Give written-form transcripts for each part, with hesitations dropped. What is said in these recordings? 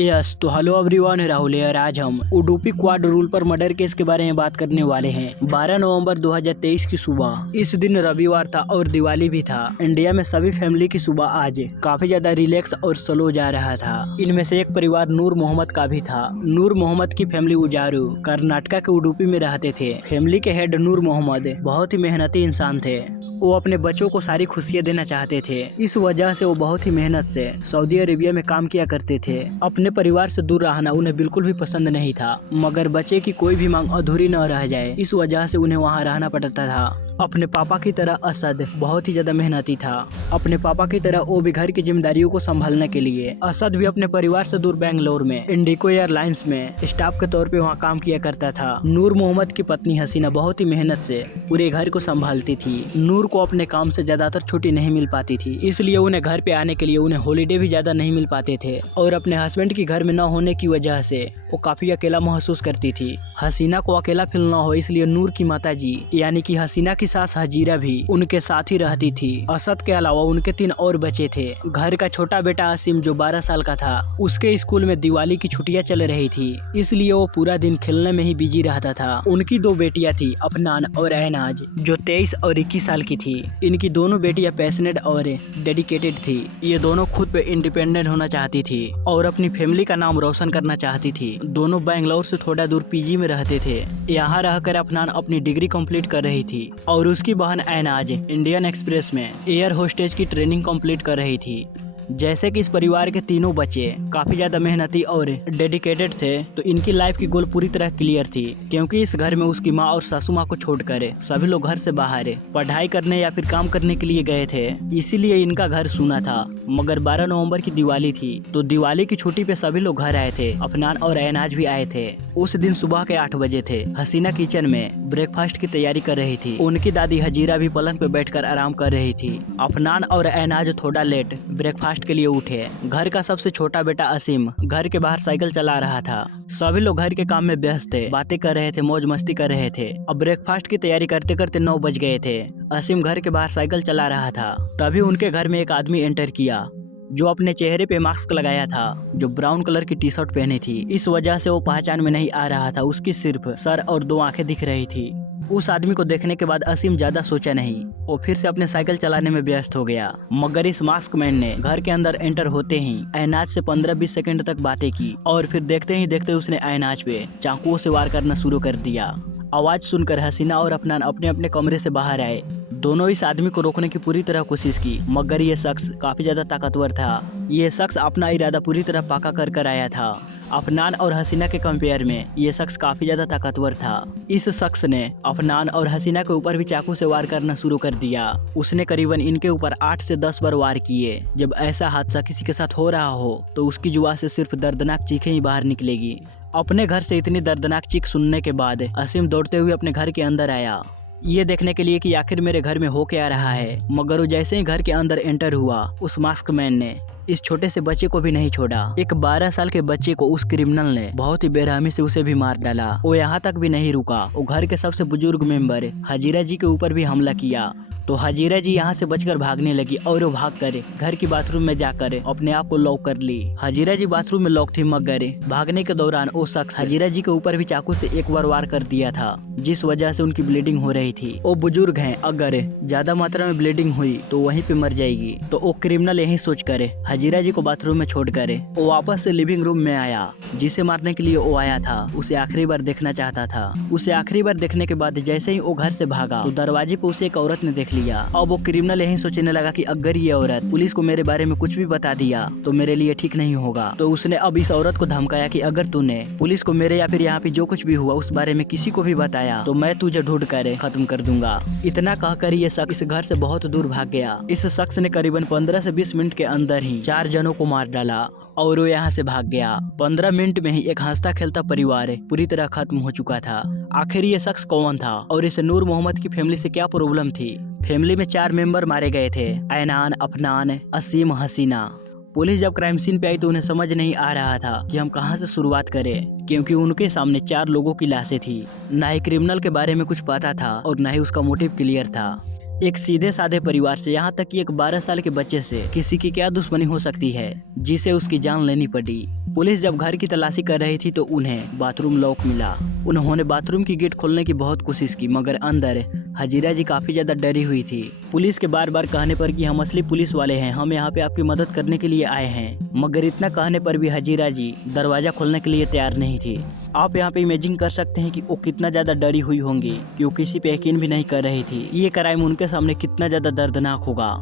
Yes तो hello everyone, Rahul है और आज हम उडुपी क्वाड रूल पर मर्डर केस के बारे में बात करने वाले हैं। 12 नवंबर 2023 की सुबह। इस दिन रविवार था और दिवाली भी था। इंडिया में सभी फैमिली की सुबह आज काफी ज्यादा रिलैक्स और स्लो जा रहा था। इनमें से एक परिवार नूर मोहम्मद का भी था। नूर मोहम्मद की फैमिली उजारू कर्नाटका के उडुपी में रहते थे। फैमिली के हेड नूर मोहम्मद बहुत ही मेहनती इंसान थे। वो अपने बच्चों को सारी खुशियां देना चाहते थे। इस वजह से वो बहुत ही मेहनत से सऊदी अरेबिया में काम किया करते थे। अपने परिवार से दूर रहना उन्हें बिल्कुल भी पसंद नहीं था, मगर बच्चे की कोई भी मांग अधूरी न रह जाए, इस वजह से उन्हें वहाँ रहना पड़ता था। अपने पापा की तरह असद बहुत ही ज्यादा मेहनती था। अपने पापा की तरह वो भी घर की जिम्मेदारियों को संभालने के लिए असद भी अपने परिवार से दूर बेंगलोर में इंडिको एयरलाइंस में स्टाफ के तौर पे वहाँ काम किया करता था। नूर मोहम्मद की पत्नी हसीना बहुत ही मेहनत से पूरे घर को संभालती थी। नूर को अपने काम से ज्यादातर छुट्टी नहीं मिल पाती थी, इसलिए उन्हें घर पे आने के लिए उन्हें हॉलीडे भी ज्यादा नहीं मिल पाते थे और अपने हस्बैंड की घर में न होने की वजह से वो काफी अकेला महसूस करती थी। हसीना को अकेला फील न हो, इसलिए नूर की माताजी यानी कि हसीना की सास हजीरा भी उनके साथ ही रहती थी। असद के अलावा उनके 3 और बच्चे थे। घर का छोटा बेटा असीम जो 12 साल का था, उसके स्कूल में दिवाली की छुट्टियां चल रही थी, इसलिए वो पूरा दिन खेलने में ही बिजी रहता था। उनकी 2 बेटियां थी, अफनान और ऐनाज, जो 23 और 21 साल की थी। इनकी दोनों बेटियां पैशनेट और डेडिकेटेड थी। ये दोनों खुद पे इंडिपेंडेंट होना चाहती थी और अपनी फैमिली का नाम रोशन करना चाहती थी। दोनों बेंगलोर से थोड़ा दूर पीजी में रहते थे। यहाँ रहकर अफनान अपनी डिग्री कंप्लीट कर रही थी और उसकी बहन ऐनाज इंडियन एक्सप्रेस में एयर होस्टेज की ट्रेनिंग कंप्लीट कर रही थी। जैसे कि इस परिवार के तीनों बच्चे काफी ज्यादा मेहनती और डेडिकेटेड थे, तो इनकी लाइफ की गोल पूरी तरह क्लियर थी, क्योंकि इस घर में उसकी माँ और सासू माँ को छोड़कर सभी लोग घर से बाहर पढ़ाई करने या फिर काम करने के लिए गए थे, इसीलिए इनका घर सूना था। मगर 12 नवंबर की दिवाली थी, तो दिवाली की छुट्टी पे सभी लोग घर आए थे। अफनान और ऐनाज भी आए थे। उस दिन सुबह के 8 बजे थे। हसीना किचन में ब्रेकफास्ट की तैयारी कर रही थी। उनकी दादी हजीरा भी पलंग पे बैठकर आराम कर रही थी। अफनान और ऐनाज थोड़ा लेट ब्रेकफास्ट के लिए उठे। घर का सबसे छोटा बेटा असीम घर के बाहर साइकिल चला रहा था। सभी लोग घर के काम में व्यस्त थे, बातें कर रहे थे, मौज मस्ती कर रहे थे। अब ब्रेकफास्ट की तैयारी करते करते 9 बज गए थे। असीम घर के बाहर साइकिल चला रहा था, तभी उनके घर में एक आदमी एंटर किया जो अपने चेहरे पे मास्क लगाया था, जो ब्राउन कलर की टी शर्ट पहनी थी। इस वजह से वो पहचान में नहीं आ रहा था। उसकी सिर्फ सर और 2 आंखें दिख रही थी। उस आदमी को देखने के बाद असीम ज्यादा सोचा नहीं, वो फिर से अपने साइकिल चलाने में व्यस्त हो गया। मगर इस मास्क मैन ने घर के अंदर एंटर होते ही ऐनाज से 15-20 सेकंड तक बातें की और फिर देखते ही देखते उसने ऐनाज पे चाकुओं से वार करना शुरू कर दिया। आवाज सुनकर हसीना और अफनान अपने अपने कमरे से बाहर आए। दोनों इस आदमी को रोकने की पूरी तरह कोशिश की, मगर ये शख्स काफी ज्यादा ताकतवर था। ये शख्स अपना इरादा पूरी तरह पक्का कर आया था। अफनान और हसीना के कंपेयर में ये शख्स काफी ज्यादा ताकतवर था। इस शख्स ने अफनान और हसीना के ऊपर भी चाकू से वार करना शुरू कर दिया। उसने करीबन इनके ऊपर 8 से 10 बार वार किए। जब ऐसा हादसा किसी के साथ हो रहा हो, तो उसकी जुबान से सिर्फ दर्दनाक चीखें ही बाहर निकलेगी। अपने घर से इतनी दर्दनाक चीख सुनने के बाद असीम दौड़ते हुए अपने घर के अंदर आया, ये देखने के लिए कि आखिर मेरे घर में हो क्या रहा है। मगर वो जैसे ही घर के अंदर एंटर हुआ, उस मास्क मैन ने इस छोटे से बच्चे को भी नहीं छोड़ा। एक 12 साल के बच्चे को उस क्रिमिनल ने बहुत ही बेरहमी से उसे भी मार डाला। वो यहाँ तक भी नहीं रुका, वो घर के सबसे बुजुर्ग मेंबर हजीरा जी के ऊपर भी हमला किया। तो हजीरा जी यहाँ से बचकर भागने लगी और वो भागकर घर की बाथरूम में जाकर अपने आप को लॉक कर ली। हजीरा जी बाथरूम में लॉक थी, मगर भागने के दौरान वो शख्स हजीरा जी के ऊपर भी चाकू से एक बार वार कर दिया था, जिस वजह से उनकी ब्लीडिंग हो रही थी। वो बुजुर्ग हैं, अगर ज्यादा मात्रा में ब्लीडिंग हुई तो वहीं पे मर जाएगी। तो वो क्रिमिनल यही सोचकर हजीरा जी को बाथरूम में छोड़कर वो वापस से लिविंग रूम में आया। जिसे मारने के लिए वो आया था, उसे आखिरी बार देखना चाहता था। उसे आखिरी बार देखने के बाद जैसे ही वो घर से भागा, तो दरवाजे पे उसे एक औरत ने देख लिया। अब वो क्रिमिनल यही सोचने लगा कि अगर ये औरत पुलिस को मेरे बारे में कुछ भी बता दिया तो मेरे लिए ठीक नहीं होगा। तो उसने अब इस औरत को धमकाया कि अगर तूने पुलिस को मेरे या फिर यहाँ पे जो कुछ भी हुआ उस बारे में किसी को भी बताया, तो मैं तुझे ढूंढ कर खत्म कर दूंगा। इतना कहकर ये शख्स घर से बहुत दूर भाग गया। इस शख्स ने करीबन 15 से 20 मिनट के अंदर ही 4 जनों को मार डाला और वो यहाँ से भाग गया। 15 मिनट में ही एक हंसता खेलता परिवार पूरी तरह खत्म हो चुका था। आखिर ये शख्स कौन था और इस नूर मोहम्मद की फैमिली से क्या प्रॉब्लम थी? फैमिली में 4 मेंबर मारे गए थे, ऐनान, अफनान, असीम, हसीना। पुलिस जब क्राइम सीन पे आई तो उन्हें समझ नहीं आ रहा था कि हम कहां से शुरुआत करें, क्योंकि उनके सामने 4 लोगों की लाशें थी। ना ही क्रिमिनल के बारे में कुछ पता था और ना ही उसका मोटिव क्लियर था। एक सीधे साधे परिवार से, यहाँ तक कि एक 12 साल के बच्चे से किसी की क्या दुश्मनी हो सकती है जिसे उसकी जान लेनी पड़ी। पुलिस जब घर की तलाशी कर रही थी तो उन्हें बाथरूम लॉक मिला। उन्होंने बाथरूम की गेट खोलने की बहुत कोशिश की, मगर अंदर हजीरा जी काफी ज्यादा डरी हुई थी। पुलिस के बार बार कहने पर कि हम असली पुलिस वाले हैं, हम यहाँ पे आपकी मदद करने के लिए आए हैं, मगर इतना कहने पर भी हजीरा जी दरवाजा खोलने के लिए तैयार नहीं थी। आप यहाँ पे इमेजिन कर सकते हैं कि वो कितना ज्यादा डरी हुई होंगी कि वो किसी पे यकीन भी नहीं कर रही थी। ये क्राइम उनके सामने कितना ज्यादा दर्दनाक होगा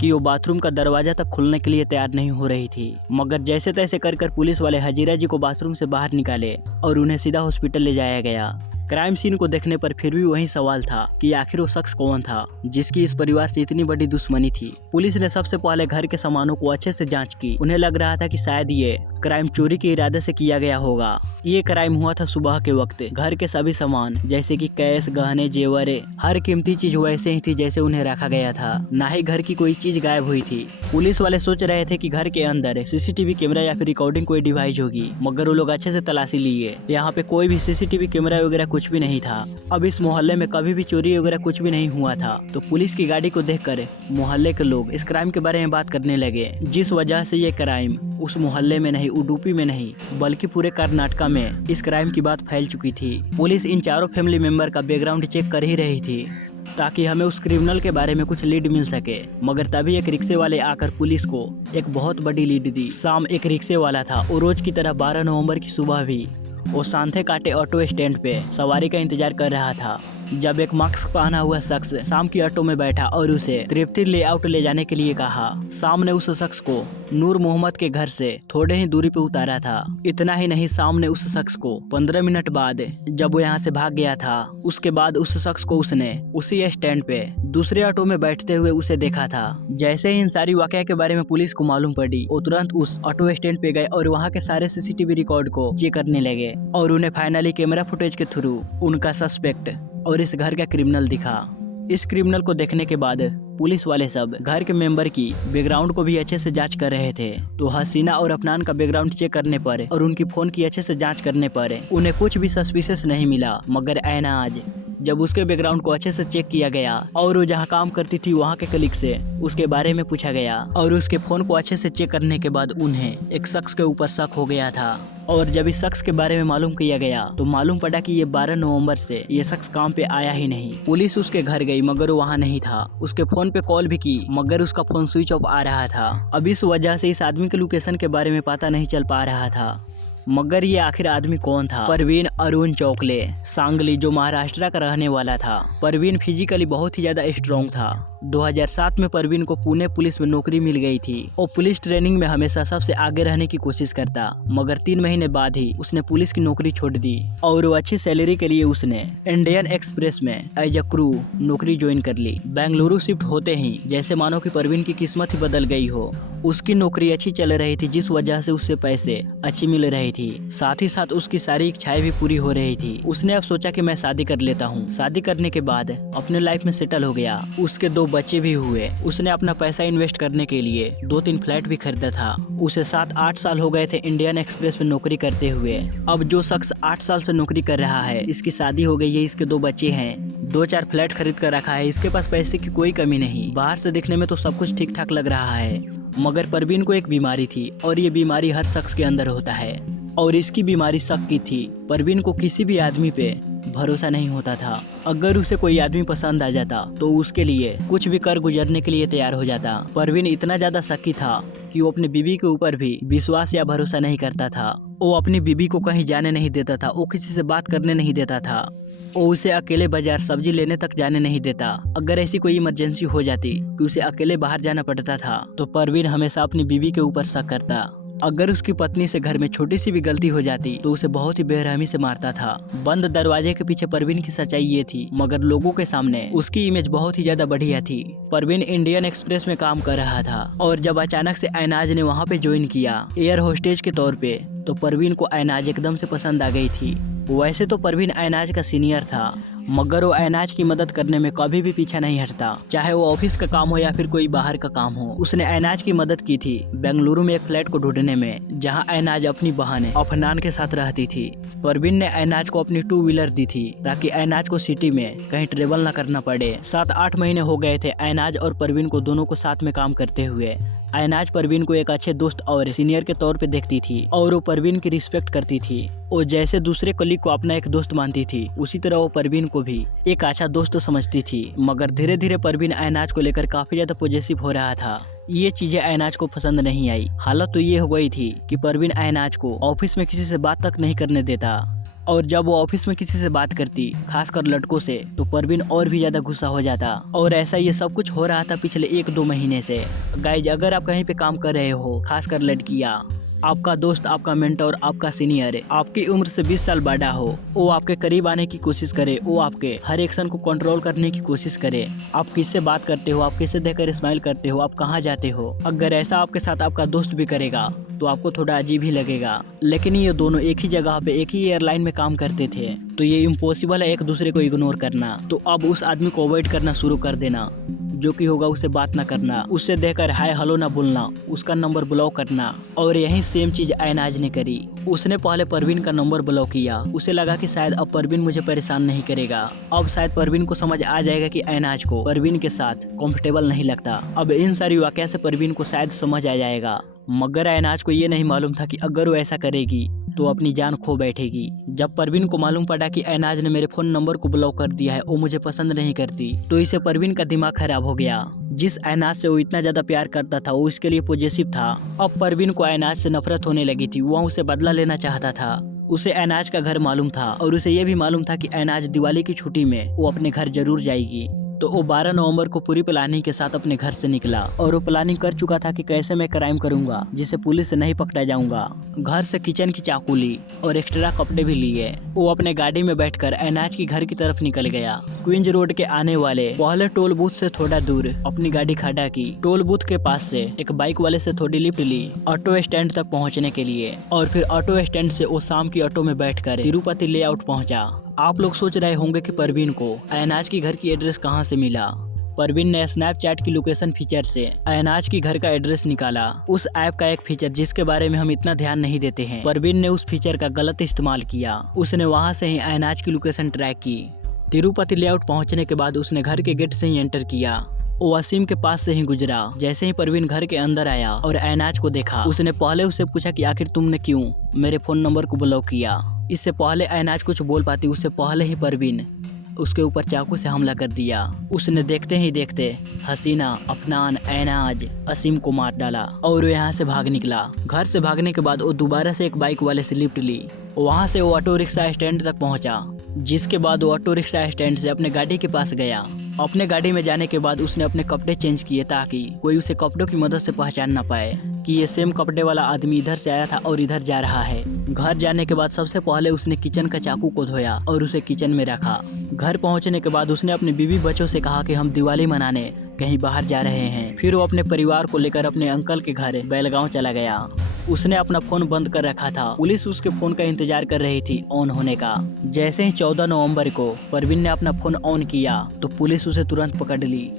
कि वो बाथरूम का दरवाजा तक खोलने के लिए तैयार नहीं हो रही थी। मगर जैसे तैसे कर पुलिस वाले हजीरा जी को बाथरूम से बाहर निकाले और उन्हें सीधा हॉस्पिटल ले जाया गया। क्राइम सीन को देखने पर फिर भी वही सवाल था कि आखिर वो शख्स कौन था जिसकी इस परिवार से इतनी बड़ी दुश्मनी थी। पुलिस ने सबसे पहले घर के सामानों को अच्छे से जांच की। उन्हें लग रहा था कि शायद ये क्राइम चोरी के इरादे से किया गया होगा। ये क्राइम हुआ था सुबह के वक्त। घर के सभी सामान जैसे कि कैश, गहने, जेवर, हर कीमती चीज वैसे ही थी जैसे उन्हें रखा गया था। ना ही घर की कोई चीज गायब हुई थी। पुलिस वाले सोच रहे थे कि घर के अंदर सीसीटीवी कैमरा या फिर रिकॉर्डिंग कोई डिवाइस होगी, मगर वो लोग अच्छे से तलाशी लिए। यहाँ पे कोई भी सीसीटीवी कैमरा वगैरह कुछ भी नहीं था। अब इस मोहल्ले में कभी भी चोरी वगैरह कुछ भी नहीं हुआ था। तो पुलिस की गाड़ी को देखकर मोहल्ले के लोग इस क्राइम के बारे में बात करने लगे, जिस वजह से ये क्राइम उस मोहल्ले में नहीं, उडुपी में नहीं, बल्कि पूरे कर्नाटका में इस क्राइम की बात फैल चुकी थी। पुलिस इन चारों फैमिली मेंबर का बैकग्राउंड चेक कर ही रही थी ताकि हमें उस क्रिमिनल के बारे में कुछ लीड मिल सके। मगर तभी एक रिक्शे वाले आकर पुलिस को एक बहुत बड़ी लीड दी। शाम एक रिक्शे वाला था। वो रोज की तरह 12 नवंबर की सुबह भी वो सांथे काटे ऑटो स्टैंड पे सवारी का इंतजार कर रहा था, जब एक मास्क पहना हुआ शख्स शाम की ऑटो में बैठा और उसे तृप्ति लेआउट ले जाने के लिए कहा। शाम ने उस शख्स को नूर मोहम्मद के घर से थोड़े ही दूरी पे उतारा था। इतना ही नहीं, शाम ने उस शख्स को 15 मिनट बाद जब वो यहाँ से भाग गया था, उसके बाद उस शख्स को उसने उसी स्टैंड पे दूसरे ऑटो में बैठते हुए उसे देखा था। जैसे ही इन सारी वाकया के बारे में पुलिस को मालूम पड़ी, वो तुरंत उस ऑटो स्टैंड पे गए और वहाँ के सारे सीसीटीवी रिकॉर्ड को चेक करने लगे और उन्हें फाइनली कैमरा फुटेज के थ्रू उनका सस्पेक्ट और इस घर का क्रिमिनल दिखा। इस क्रिमिनल को देखने के बाद पुलिस वाले सब घर के मेंबर की बैकग्राउंड को भी अच्छे से जांच कर रहे थे। तो हसीना और अफनान का बैकग्राउंड चेक करने पर और उनकी फोन की अच्छे से जांच करने पर उन्हें कुछ भी सस्पिशियस नहीं मिला। मगर ऐनाज, जब उसके बैकग्राउंड को अच्छे से चेक किया गया और वो जहाँ काम करती थी वहाँ के कलीग से उसके बारे में पूछा गया और उसके फोन को अच्छे से चेक करने के बाद उन्हें एक शख्स के ऊपर शक हो गया था। और जब इस शख्स के बारे में मालूम किया गया तो मालूम पड़ा कि ये 12 नवंबर से ये शख्स काम पे आया ही नहीं। पुलिस उसके घर गई मगर वो वहाँ नहीं था। उसके फोन पे कॉल भी की मगर उसका फोन स्विच ऑफ आ रहा था। अब इस वजह से इस आदमी के लोकेशन के बारे में पता नहीं चल पा रहा था। मगर ये आखिर आदमी कौन था? परवीन अरुण चौकले, सांगली, जो महाराष्ट्र का रहने वाला था। परवीन फिजिकली बहुत ही ज्यादा स्ट्रॉन्ग था। 2007 में परवीन को पुणे पुलिस में नौकरी मिल गई थी। वो पुलिस ट्रेनिंग में हमेशा सबसे आगे रहने की कोशिश करता, मगर 3 महीने बाद ही उसने पुलिस की नौकरी छोड़ दी और वो अच्छी सैलरी के लिए उसने इंडियन एक्सप्रेस में एज अ क्रू नौकरी ज्वाइन कर ली। बेंगलुरु शिफ्ट होते ही जैसे मानो कि परवीन की किस्मत ही बदल गई हो। उसकी नौकरी अच्छी चल रही थी जिस वजह से उससे पैसे अच्छी मिल रही थी, साथ ही साथ उसकी सारी इच्छाएं भी पूरी हो रही थी। उसने अब सोचा कि मैं शादी कर लेता हूँ। शादी करने के बाद अपने लाइफ में सेटल हो गया। उसके 2 बच्चे भी हुए। उसने अपना पैसा इन्वेस्ट करने के लिए 2-3 फ्लैट भी खरीदा था। उसे 7-8 साल हो गए थे इंडियन एक्सप्रेस में नौकरी करते हुए। अब जो शख्स 8 साल से नौकरी कर रहा है, इसकी शादी हो गई है, इसके 2 बच्चे हैं, 2-4 फ्लैट खरीद कर रखा है। इसके पास पैसे की कोई कमी नहीं। बाहर से दिखने में तो सब कुछ ठीक ठाक लग रहा है, मगर परवीन को एक बीमारी थी और ये बीमारी हर शख्स के अंदर होता है और इसकी बीमारी शक की थी। परवीन को किसी भी आदमी पे भरोसा नहीं होता था। अगर उसे कोई आदमी पसंद आ जाता तो उसके लिए कुछ भी कर गुजरने के लिए तैयार हो जाता। परवीन इतना ज्यादा शक्की था कि वो अपनी बीवी के ऊपर भी विश्वास या भरोसा नहीं करता था। वो अपनी बीवी को कहीं जाने नहीं देता था। वो किसी से बात करने नहीं देता था। वो उसे अकेले बाजार सब्जी लेने तक जाने नहीं देता। अगर ऐसी कोई इमरजेंसी हो जाती कि उसे अकेले बाहर जाना पड़ता था तो परवीन हमेशा अपनी बीवी के ऊपर शक करता। अगर उसकी पत्नी से घर में छोटी सी भी गलती हो जाती तो उसे बहुत ही बेरहमी से मारता था। बंद दरवाजे के पीछे परवीन की सच्चाई ये थी, मगर लोगों के सामने उसकी इमेज बहुत ही ज्यादा बढ़िया थी। परवीन इंडियन एक्सप्रेस में काम कर रहा था और जब अचानक से ऐनाज ने वहाँ पे ज्वाइन किया एयर होस्टेज के तौर पे, तो परवीन को ऐनाज एकदम से पसंद आ गई थी। वैसे तो परवीन ऐनाज का सीनियर था, मगर वो अनाज की मदद करने में कभी भी पीछा नहीं हटता, चाहे वो ऑफिस का काम हो या फिर कोई बाहर का काम हो। उसने अनाज की मदद की थी बेंगलुरु में एक फ्लैट को ढूंढने में, जहाँ अनाज अपनी बहन अफनान के साथ रहती थी। परवीन ने अनाज को अपनी 2 व्हीलर दी थी ताकि अनाज को सिटी में कहीं ट्रेवल न करना पड़े। 7-8 महीने हो गए थे अनाज और परवीन को दोनों को साथ में काम करते हुए। अनाज परवीन को एक अच्छे दोस्त और सीनियर के तौर पे देखती थी और वो परवीन की रिस्पेक्ट करती थी। वो जैसे दूसरे कलीग को अपना एक दोस्त मानती थी, उसी तरह वो परवीन को भी एक अच्छा दोस्त समझती थी। मगर धीरे धीरे परवीन अनाज को लेकर काफी ज्यादा पॉजेसिव हो रहा था। ये चीजें अनाज को पसंद नहीं आई। हालत तो ये हो गई थी कि परवीन अनाज को ऑफिस में किसी से बात तक नहीं करने देता, और जब वो ऑफिस में किसी से बात करती, खासकर लड़कों से, तो परवीन और भी ज्यादा गुस्सा हो जाता। और ऐसा ये सब कुछ हो रहा था पिछले 1-2 महीने से। गाइज, अगर आप कहीं पे काम कर रहे हो, खासकर लड़कियां, आपका दोस्त, आपका मेंटर, आपका सीनियर आपकी उम्र से 20 साल बड़ा हो, वो आपके करीब आने की कोशिश करे, वो आपके हर एक्शन को कंट्रोल करने की कोशिश करे, आप किससे बात करते हो, आप किसे देखकर स्माइल करते हो, आप कहाँ जाते हो, अगर ऐसा आपके साथ आपका दोस्त भी करेगा तो आपको थोड़ा अजीब ही लगेगा। लेकिन ये दोनों एक ही जगह पे एक ही एयरलाइन में काम करते थे, तो ये इम्पॉसिबल है एक दूसरे को इग्नोर करना। तो अब उस आदमी को अवॉइड करना शुरू कर देना, जो कि होगा उससे बात ना करना, उससे देखकर हाय हेलो ना बोलना, उसका नंबर ब्लॉक करना। और यही सेम चीज अनाज ने करी। उसने पहले परवीन का नंबर ब्लॉक किया। उसे लगा कि शायद अब परवीन मुझे परेशान नहीं करेगा, अब शायद परवीन को समझ आ जाएगा कि अनाज को परवीन के साथ कंफर्टेबल नहीं लगता। अब इन सारी वाकया से परवीन को शायद समझ आ जाएगा। मगर अनाज को ये नहीं मालूम था कि अगर वो ऐसा करेगी तो अपनी जान खो बैठेगी। जब परवीन को मालूम पड़ा कि अनाज ने मेरे फोन नंबर को ब्लॉक कर दिया है, वो मुझे पसंद नहीं करती, तो इसे परवीन का दिमाग खराब हो गया। जिस अनाज से वो इतना ज्यादा प्यार करता था, वो इसके लिए पॉजेसिव था। अब परवीन को अनाज से नफरत होने लगी थी। वो उसे बदला लेना चाहता था। उसे अनाज का घर मालूम था और उसे ये भी मालूम था कि अनाज दिवाली की छुट्टी में वो अपने घर जरूर जाएगी। तो वो 12 नवंबर को पूरी प्लानिंग के साथ अपने घर से निकला और वो प्लानिंग कर चुका था कि कैसे मैं क्राइम करूंगा जिसे पुलिस से नहीं पकड़ा जाऊंगा। घर से किचन की चाकू ली और एक्स्ट्रा कपड़े भी लिए। वो अपने गाड़ी में बैठकर अनाज की घर की तरफ निकल गया। क्वींस रोड के आने वाले पहले टोल बूथ से थोड़ा दूर अपनी गाड़ी खड़ा की। टोल बूथ के पास से एक बाइक वाले से थोड़ी लिफ्ट ली ऑटो स्टैंड तक पहुँचने के लिए, और फिर ऑटो स्टैंड से वो शाम की ऑटो में बैठकर तिरुपति लेआउट पहुँचा। आप लोग सोच रहे होंगे कि परवीन को अनाज की घर की एड्रेस कहां से मिला। परवीन ने स्नैपचैट की लोकेशन फीचर से अनाज की घर का एड्रेस निकाला। उस ऐप का एक फीचर जिसके बारे में हम इतना ध्यान नहीं देते हैं, परवीन ने उस फीचर का गलत इस्तेमाल किया। उसने वहां से ही अनाज की लोकेशन ट्रैक की। तिरुपति लेआउट पहुंचने के बाद उसने घर के गेट से ही एंटर किया। वो वसीम के पास से ही गुजरा। जैसे ही परवीन घर के अंदर आया और अनाज को देखा, उसने पहले उससे पूछा कि आखिर तुमने क्यों मेरे फोन नंबर को ब्लॉक किया। इससे पहले अनाज कुछ बोल पाती, उससे पहले ही परवीन उसके ऊपर चाकू से हमला कर दिया। उसने देखते ही देखते हसीना, अफनान, अनाज, असीम को मार डाला और वो यहाँ से भाग निकला। घर से भागने के बाद वो दोबारा से एक बाइक वाले से लिफ्ट ली। वहाँ से वो ऑटो रिक्शा स्टैंड तक पहुँचा, जिसके बाद वो ऑटो रिक्शा स्टैंड से अपने गाड़ी के पास गया। अपने गाड़ी में जाने के बाद उसने अपने कपड़े चेंज किए ताकि कोई उसे कपड़ों की मदद से पहचान ना पाए कि ये सेम कपड़े वाला आदमी इधर से आया था और इधर जा रहा है। घर जाने के बाद सबसे पहले उसने किचन का चाकू को धोया और उसे किचन में रखा। घर पहुंचने के बाद उसने अपने बीवी बच्चों से कहा कि हम दिवाली मनाने कहीं बाहर जा रहे हैं। फिर वो अपने परिवार को लेकर अपने अंकल के घर बेलगांव चला गया। उसने अपना फोन बंद कर रखा था। पुलिस उसके फोन का इंतजार कर रही थी ऑन होने का। जैसे ही 14 नवंबर को परवीन ने अपना फोन ऑन किया तो पुलिस उसे तुरंत पकड़ ली।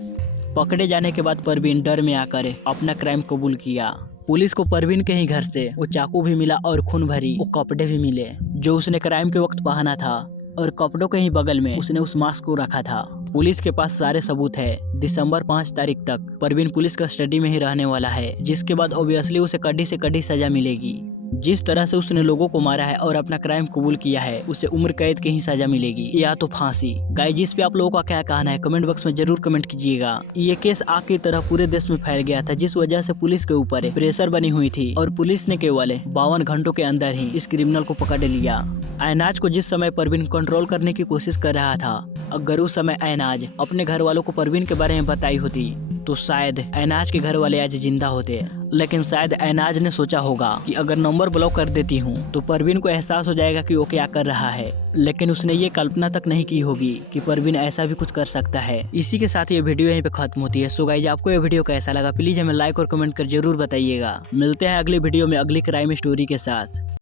पकड़े जाने के बाद परवीन डर में आकर अपना क्राइम कबूल किया। पुलिस को परवीन के ही घर से वो चाकू भी मिला और खून भरी वो कपड़े भी मिले जो उसने क्राइम के वक्त पहना था, और कपड़ों के ही बगल में उसने उस मास्क को रखा था। पुलिस के पास सारे सबूत है। दिसंबर 5 तारीख तक परवीन पुलिस कस्टडी में ही रहने वाला है, जिसके बाद ऑब्वियसली उसे कड़ी से कड़ी सजा मिलेगी। जिस तरह से उसने लोगों को मारा है और अपना क्राइम कबूल किया है, उसे उम्र कैद की ही सजा मिलेगी या तो फांसी। गाइस, जिस पे आप लोगों का क्या कहना है कमेंट बॉक्स में जरूर कमेंट कीजिएगा। ये केस आग की तरह पूरे देश में फैल गया था, जिस वजह से पुलिस के ऊपर प्रेशर बनी हुई थी और पुलिस ने केवल 52 घंटों के अंदर ही इस क्रिमिनल को पकड़ लिया। अनाज को जिस समय परवीन कंट्रोल करने की कोशिश कर रहा था, अगर उस समय अनाज अपने घर वालों को परवीन के बारे में बताई होती तो शायद अनाज के घर वाले आज जिंदा होते। लेकिन शायद अनाज ने सोचा होगा कि अगर नंबर ब्लॉक कर देती हूँ तो परवीन को एहसास हो जाएगा कि वो क्या कर रहा है, लेकिन उसने ये कल्पना तक नहीं की होगी कि परवीन ऐसा भी कुछ कर सकता है। इसी के साथ ये वीडियो यहीं पे खत्म होती है। सो गाइस, आपको ये वीडियो कैसा लगा प्लीज हमें लाइक और कमेंट कर जरूर बताइएगा। मिलते हैं अगली वीडियो में अगली क्राइम स्टोरी के साथ।